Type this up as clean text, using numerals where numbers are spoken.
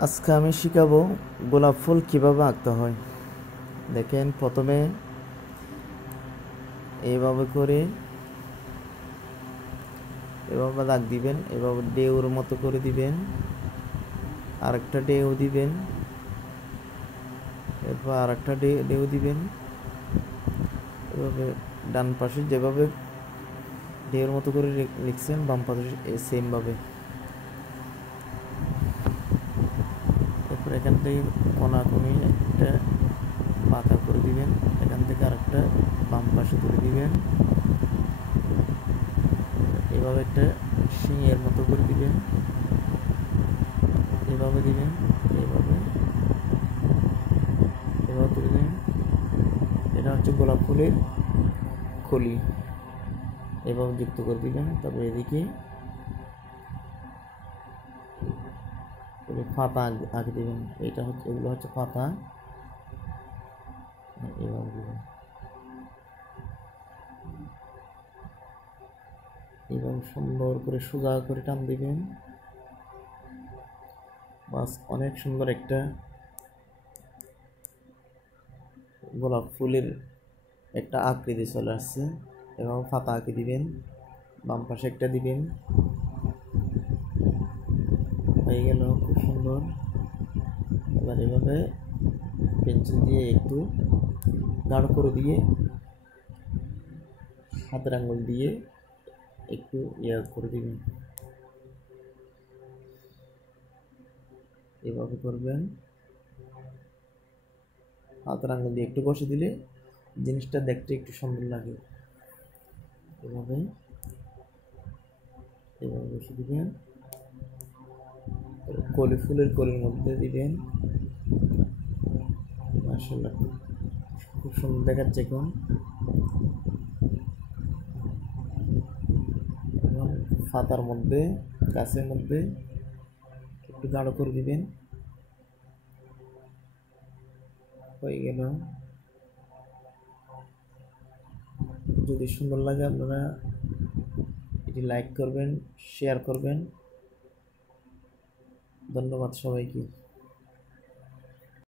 আজকে আমি শিখাবো গোলাপ ফুল কিভাবে আঁকতে হয়। দেখেন, প্রথমে এইভাবে করে এভাবে দাগ দিবেন, এভাবে ডেউর মতো করে দিবেন, আরেকটা ডেউ দিবেন, এরপর আরেকটা ডেউ দিবেন। এভাবে ডান পাশে যেভাবে ডেউর মতো করে লিখছেন, বাম পাশে সেম ভাবে। এরপর এখান থেকে কোনাকুনি একটা পাকা করে দিবেন, এখান থেকে আরেকটা বাম পাশে করে দিবেন, এভাবে একটা শিঙের মতো করে দিবেন, এভাবে দিবেন, এভাবে এভাবে তুলে দিবেন। এটা হচ্ছে গোলাপ ফুলের কলি, এভাবে যুক্ত করে দিবেন। তারপরে এদিকে পাতা আঁকে দিবেন। এগুলো হচ্ছে পাতা, এভাবে দিবেন, এভাবে সুন্দর করে সোজা করে টান দিবেন। বাস, অনেক সুন্দর একটা গোলাপ ফুলের একটা আকৃতি চলে আসছে। এভাবে পাতা আঁকে দিবেন, বাম পাশে একটা দিবেন, হয়ে গেল, খুব সুন্দর। এবার এভাবে পেন্সিল দিয়ে একটু গাঢ় করে দিয়ে হাতের আঙ্গুল দিয়ে একটু করে দিবেন, এভাবে করবেন। হাতের আঙ্গুল দিয়ে একটু বসে দিলে জিনিসটা দেখতে একটু সুন্দর লাগে। এভাবে এভাবে বসে দিবেন, কলি ফুলের কলির মধ্যে দিবেন। মাশাআল্লাহ, খুব সুন্দর দেখাচ্ছে এখন। এবং পাতার মধ্যে, গাছের মধ্যে একটু গাঢ় করে দিবেন, হয়ে গেল। যদি সুন্দর লাগে আপনারা এটি লাইক করবেন, শেয়ার করবেন। ধন্যবাদ সবাইকে।